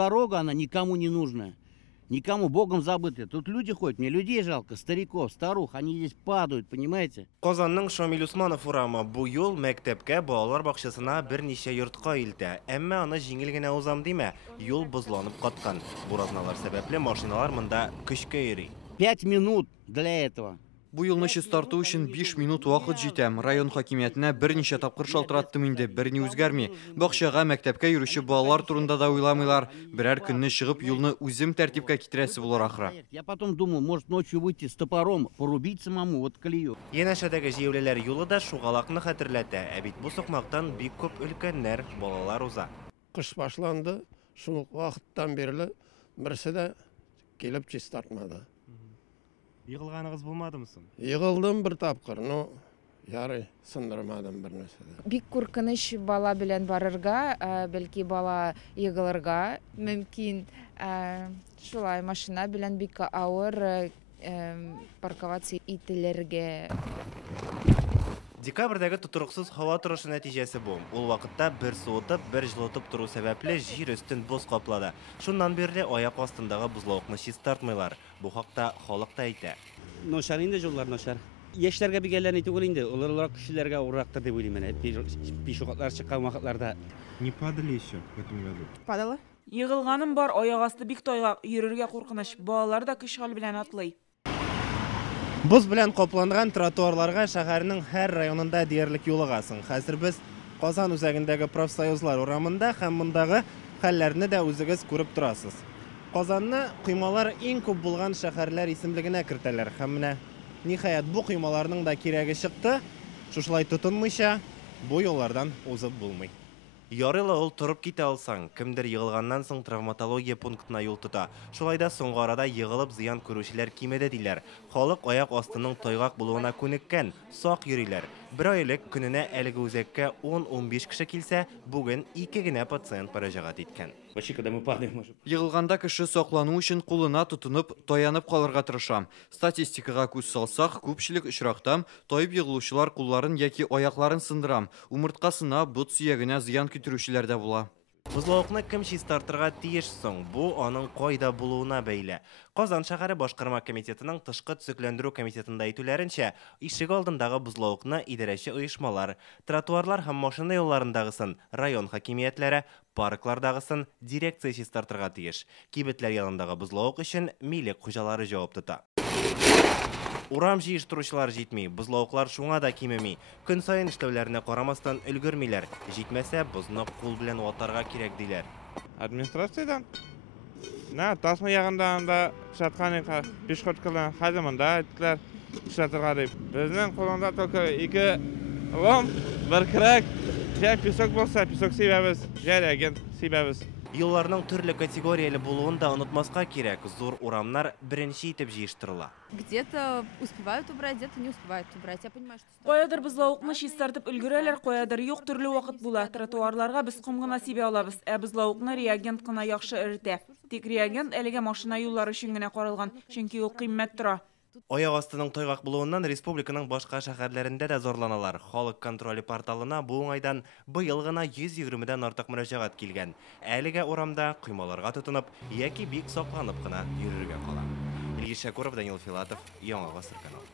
дорога, она никому не нужна. Никому Богом забытые. Тут люди ходят, мне людей жалко, стариков, старух, они здесь падают, понимаете? Qozonning Shomil Usmonov urami bu yo'l maktabga, bolalar bog'chasina bir necha yurtqa ildi. Ammo uni yengilgina o'zam dema, yo'l buzlanib qotgan. Bo'roznalar sababli mashinalar munda kuchga yuri. 5 минут для этого. Bu yılны чистарту үшін 5 минут вақыт жетем. Район хакимиятына бірнеше тапқыр шалтыраттым инде, бірне үзгәрми. Бақшаға, мәктәпкә йөрүче балалар турында да уйламыйлар. Берәр көнне чыгып, юлны үзем тәртипкә китерәсе булыр ахры. Я потом думаю, может ночью выйти с топором, порубить самому вот колею. Янашадагы җәүләләр юлы да шугалакны хәтерләтә. Ә бит бу сукмактан бик күп өлкәннәр, балалар уза. Кыш башланды, шул вакыттан бирле берсе дә килеп чистартмады. Йыгылганыгыз булмадымы соң? Йыгылдым бер тапкыр, но ярый, сындырмадым бер нәрсә дә. Бик куркыныч бала белән барырга, бәлки бала егылырга мөмкин. Шулай машина белән бик авыр парковаться ителергә. Декабрдагы тутырыксыз һава торышы нәтиҗәсе бу. Ул вакытта бер суытып, бер җылытып туру сәбәпле җир өстен боз каплады. Шуннан бирле аяк астындагы бузлавыкны чистартмыйлар. Бу хакта халык та әйтә. Нашар инде жоллар нашар. Яшьләргә бик әлләни түгел инде. Оларлар кешеләргә урактыр дип уйлыйм менә. Пешоходлар чыккан вакытларда. Не падали еще в этом году? Падала. Йыгылганым бар, аяк асты бик тайгак, йөрергә куркыныч. Балалар да көч хал белән атлый. Боз белән капланган тротуарларга шәһәрнең һәр районында диярлек юлыгасың. Хәзер без Казан үзәгендәге профсоюзлар урамында һәм мондагы хәлләрне дә үзегез күреп торасыз. Казанны коймалар иң күп булган шәһәрләр исемлегенә кертәләр. Һәм менә ниһаять бу коймаларның да кирәге чыкты. Шушлай тотынмыйча бу юллардан узып булмый. Ярыла ул торып китә алсаң, кемдер йыгылганнан соң травматология пунктына юл тота. Шулай да соңгы арада йыгылып зыян күрүчеләр кимәдә диләр. Халык аяк астының тайгак булуына күнеккән, сак йөриләр. Бер ай элек көненә әлеге үзәккә 10-15 кеше килсә, бүген 2 генә пациент мөрәҗәгать иткән. Йыгылганда кеше саклану өчен кулына тотынып, таянып калырга тырышам. Статистикага күз салсак, күпчелек очракта таеп йыгылучылар кулларын яки аякларын сындырам. Умырткасына, бут сөягенә зыян китерүчеләр дә була. Бузлавыкны кем чистартырга тиеш соң? Бу аның кайда булуына бәйле. Казан шәһәре башкарма комитетының тышкы төзекләндерү комитетында әйтүләренчә, ишек алдындагы бузлавыкны идарәче оешмалар, тротуарлар һәм машина юлларындагысын район хакимиятләре, парклардагысын дирекция чистартырга тиеш. Кибетләр янындагы бузлавык өчен милек хуҗалары җавап тота. Урам җыештыручылар җитми, бузлавыклар шуңа да кимеми. Көн сайын эшләүләренә карамастан өлгермиләр. Җитмәсә, бузны кул белән ватарга кирәк диләр. Администрациядан тасма ягында шатканы пешеходкалар хәземендә әйттеләр эшләтергә дип. Безнең кулында только 2 лом, бер крак, песок булса, песок сибәбез, җәрәген сибәбез. Юлларның төрле категорияле булуын да онытмаска кирәк. Зур урамнар беренче итеп җыештырыла. Где-то успевают убрать, где-то не успевают убрать. Я понимаю, что... Каядыр бузлавыкны чистартып өлгерәләр, каядыр юк, төрле вакыт була. Тротуарларга без ком гына сибә алабыз, ә бузлавыкны реагент кына яхшы эретә. Тик реагент әлегә машина юллары өчен генә каралган, чөнки ул кыйммәт тора. Аяк астының тайгак булуыннан республиканың башка шәһәрләрендә дә зарланалар. Халык контроле порталына бу уңайдан быел гына 120дән артык мөрәҗәгать килгән. Әлегә урамда коймаларга тотынып яки бик сакланып кына йөрергә кала. Илгиз Шакуров, Данил Филатов, Яңа Гасыр каналы.